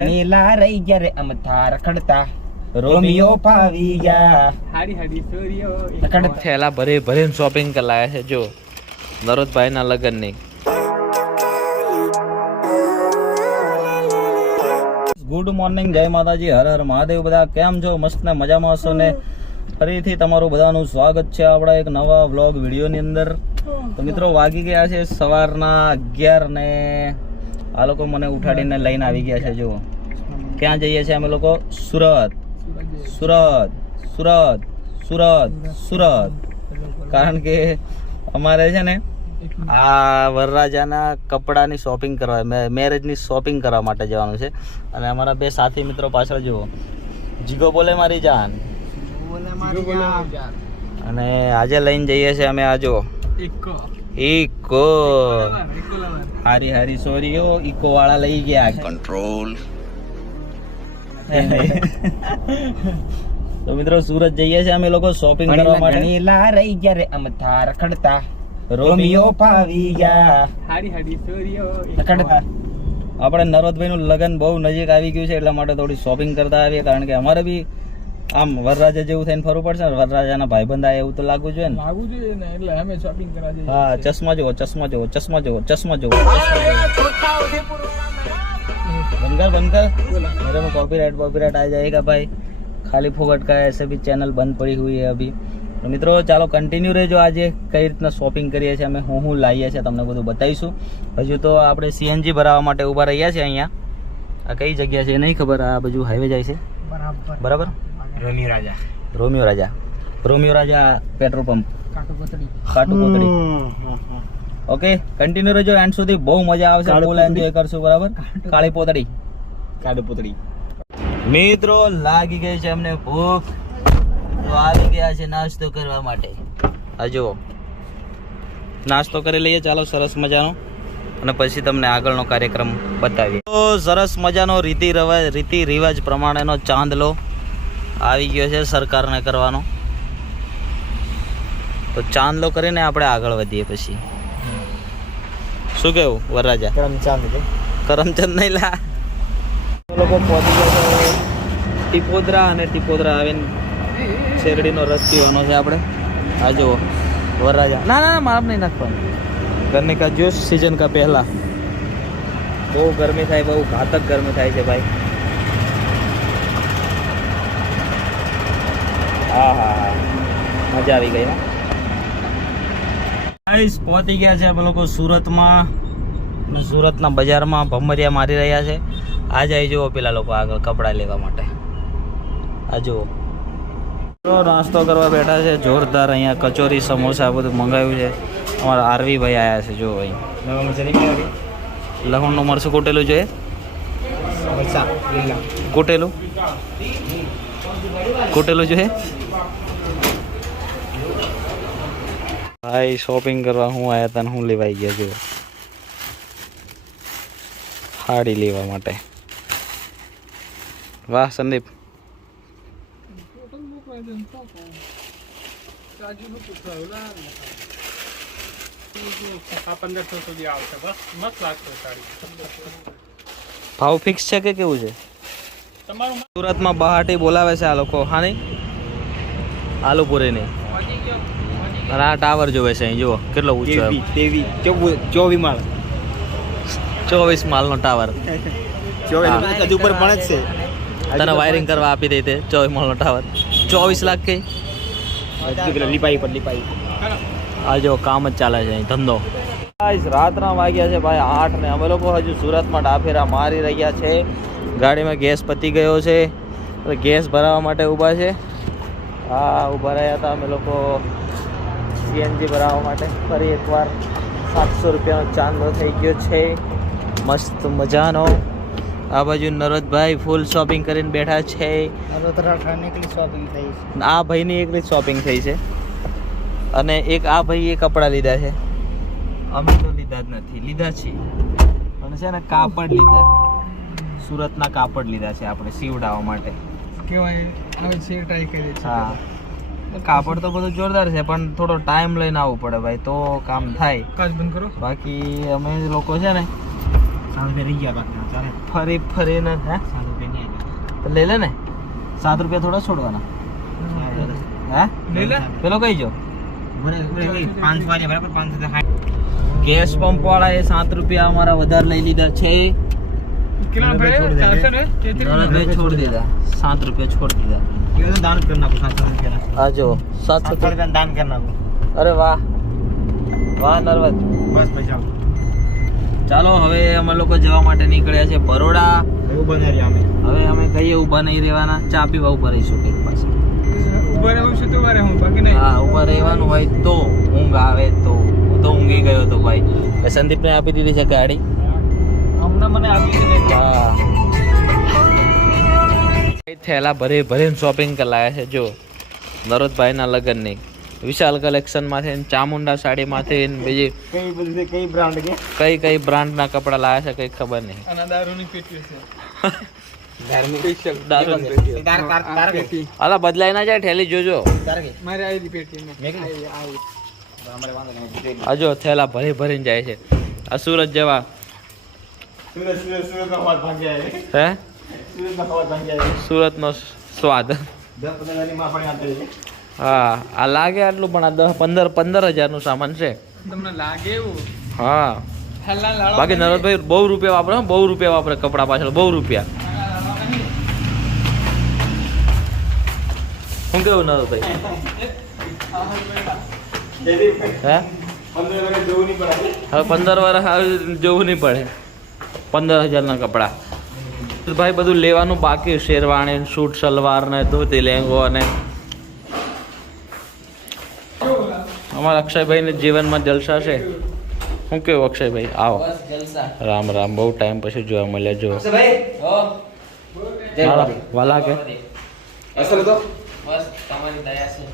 નીલા રહી ગયા રે અમથા રખડતા રોમિયો પાવી ગયા હાડી હાડી સોરીઓ રખડતા થેલા ભરે ભરીને શોપિંગ કરાયા છે જો નરોદભાઈ ના લગ્ન ની. ગુડ મોર્નિંગ, જય માતાજી, હર હર મહાદેવ. બધા કેમ છો? મસ્ત ને મજામાં હશો ને? ફરીથી તમારું બધાનું સ્વાગત છે આપણા એક નવા વ્લોગ વિડીયોની અંદર. તો મિત્રો વાગી ગયા છે સવારના 11 ને આ લોકો મને ઉઠાડીને લઈને આવી ગયા છે. જુઓ ક્યાં જઈએ છીએ અમે લોકો? સુરત સુરત સુરત સુરત સુરત. કારણ કે અમારે છે ને આ વરરાજાના કપડાની શોપિંગ કરવા, મેરેજની શોપિંગ કરવા માટે જવાનું છે. અને અમારા બે સાથી મિત્રો પાછળ જુઓ, જીગો બોલે મારી જાન, અને આજે લઈને જઈએ છીએ અમે. આ જુઓ ઇકો, હારી હારી સોરીઓ ઇકો વાળા લઈ ગયા. કંટ્રોલ. તો મિત્રો સુરત જઈએ છીએ અમે લોકો શોપિંગ કરવા માટે. નીલા રહી ગયા રે અમથા રખડતા રોમિયો પાવી ગયા હાડી હાડી સોરીઓ રખડતા. આપણે નરોદભાઈ નું લગ્ન બહુ નજીક આવી ગયું છે, એટલા માટે થોડી શોપિંગ કરતા આવીએ. કારણ કે અમારે બી આમ વરરાજા જેવું થઈને ફરવું પડશે ને. વરરાજાના ભાઈબંધ આવે એવું તો લાગવું જોઈએ ને. એટલે અમે શોપિંગ કરવા જઈએ. હા, ચશ્મા જુઓ, ચશ્મા જુઓ, ચશ્મા જુઓ, ચશ્મા જુઓ. बनकर बनकर मेरे में कॉपीराइट आ जाएगा भाई. खाली फोकट का ऐसे भी चैनल बंद पड़ी हुई है अभी. તો મિત્રો ચાલો કન્ટિન્યુ રહેજો. આજે કઈ રીતના શોપિંગ કરીએ છીએ અમે, હું લાવીએ છીએ તમને બધું બતાવીશું. હજુ તો આપણે સીએનજી ભરાવવા માટે ઊભા રહ્યા છે અહીંયા. આ કઈ જગ્યા છે એ નહીં ખબર. આ બાજુ હાઈવે જાય છે બરાબર. રોમિયો રાજા પેટ્રોલ પંપ, કાટુ કોતડી. ઓકે, કન્ટિન્યુ રહેજો એન્ડ સુધી. બહુ મજા આવશે, ફૂલ એન્જોય કરશું બરાબર. કાળી પોતડી, કાળુ પોતડી. મિત્રો લાગી ગઈ છે અમને ભૂખ, તો આવી ગયા છે નાસ્તો કરવા માટે. આ જુઓ નાસ્તો કરી લઈએ ચાલો સરસ મજાનો, અને પછી તમને આગળનો કાર્યક્રમ બતાવીએ. તો સરસ મજાનો રીતિ રિવાજ પ્રમાણેનો ચાંદલો આવી ગયો છે સરકારને કરવાનો. તો ચાંદલો કરીને આપણે આગળ વધીએ. પછી શું કેવું વરરાજા? કરમચંદ નહીં લા. લોકો પહોંચી ગયા છે ટીપોદરા, અને ટીપોદરા આવીને શેરડીનો રસ પીવાનો છે આપણે. આ જુઓ વરરાજા. ના ના માપ નહીં નાખવાનું. ગરમી કા જોશ સીઝન કા પહેલા. બહુ ગરમી થાય, બહુ ઘાતક ગરમી થાય છે ભાઈ. હા હા હા, મજા આવી ગઈ. ગાઈસ પહોંચી ગયા છે અમે લોકો સુરતમાં, અને સુરતના બજારમાં ભમરિયા મારી રહ્યા છે. આ જાય જુઓ પેલા લોકો આગળ કપડાં લેવા માટે. આ જુઓ નાસ્તો કરવા બેઠા છે જોરદાર. અહીંયા કચોરી, સમોસા બધું મંગાવ્યું છે. અમારા આરવી ભાઈ આવ્યા છે. જો ભાઈ લહણનું મરચું કૂટેલું જોઈએ, કૂટેલું જોઈએ ભાઈ. શોપિંગ કરવા હું આવ્યા હતા ને હું લેવાઈ ગયા. જો સાડી લેવા માટે. વાહ સંદીપ. ભાવ ફિક્સ છે કે કેવું છે? સુરતમાં બહાટી બોલાવે છે આ લોકો. હા નહીં, આલુપુરી ની. અને આ ટાવર જોવે છે અહીં. જુઓ કેટલો ઊંચો, 24 માળ, 24 માળનો ટાવર. ઉપર પણ જ છે. તને વાયરિંગ કરવા આપી દઈ તે 24 માળનો ટાવર. 24 લાખ કે લીપાઈ પર લીપાઈ. આ જો કામ જ ચાલે છે અહીં, ધંધો. રાતના વાગ્યા છે ભાઈ 8 ને અમે લોકો હજુ સુરતમાં ડાફેરા મારી રહ્યા છે. ગાડીમાં ગેસ પતી ગયો છે, ગેસ ભરાવવા માટે ઊભા છે. હા, ઊભા રહ્યા હતા અમે લોકો સીએનજી ભરાવવા માટે. ફરી એકવાર 700 રૂપિયાનો ચાંદલો થઈ ગયો છે મસ્ત મજાનો. આ બાજુ નરોદભાઈ ફૂલ શોપિંગ કરીને બેઠા છે. આ ભાઈની એકલી શોપિંગ થઈ છે, અને એક આ ભાઈએ કપડાં લીધા છે. અમે તો લીધા જ નથી. લીધા છે અને છે ને કાપડ લીધા, સુરતના કાપડ લીધા છે આપણે સીવડાવવા માટે. કેવાય આવે છે ટ્રાય કરીએ છીએ. હા, કાપડ તો બધું જોરદાર છે, પણ થોડો ટાઈમ લઈને આવવું પડે ભાઈ, તો કામ થાય. કાચ બંધ કરો. બાકી અમે લોકો છે ને ફરી ફરીને હે તો લઈ લે ને 7 રૂપિયા થોડા છોડવાના હે લઈ લે. પેલો કઈ જો ગેસ પંપ વાળા એ 7 રૂપિયા અમારા વધારે લઈ લીધા છે. કેટલા ભાઈ 400 ને નરદભાઈ છોડી દીધા 7 રૂપિયા છોડી દીધા. આ જો 700 અરે વાહ વાહ નરવત. ચાલો હવે અમે લોકો જવા માટે નીકળ્યા છે બરોડા. હવે અમે કહીએ ઊભા નહીં રહેવાના, ચા પીવા ઊભા રહીશું કંઈક પાછા. ઉભા રહેવું છે તો ઉભા રહેવું, બાકી નહીં. હા ઊભા રહેવાનું હોય તો ઊંઘ આવે તો. હું તો ઊંઘી ગયો હતો ભાઈ. એ સંદીપને આપી દીધી છે ગાડી. હમણાં મને આપી દીધી. હા થેલા ભરી ભરીને શોપિંગ કરાયા છે જો નરોદભાઈના લગ્નની. વિશાલ કલેક્શનમાંથી ને ચામુંડા સાડીમાંથી ને બીજી કઈ બ્રાન્ડના કપડા લાયા છે કઈ ખબર નહીં. અને દારૂની પેટી છે. દારૂની પેટી. અલા બદલાઈ ના જાય ઠેલી જોજો. મારે આવેલી પેટી મેં આવી. આ જો થેલા ભરી ભરીને જાય છે. આ સુરત જેવા હે સુરતનો સ્વાદ. હા આ લાગે આટલું પણ આ 10-15 હજારનું સામાન છે. તમને લાગે એવું? હા હલ્લા લાડો બાકી નરોદભાઈ બહુ રૂપિયા વાપરે હો, બહુ રૂપિયા વાપરે કપડા પાછળ બહુ રૂપિયા. શું કેવું નરોદભાઈ હે હવે 15 વર્ષ જોવું નહીં પડે. 15,000ના કપડા ભાઈ બધું લેવાનું બાકી. શેરવાણી સૂટ સલવાર ને ધોતી લેંગો અને અમારા અક્ષયભાઈને જીવનમાં જલસા છે. શું કેવું અક્ષયભાઈ? આવો રામ રામ. બહુ ટાઈમ પછી જોવા મળ્યા. જો વાલા કે બસ તમારી દયા છે.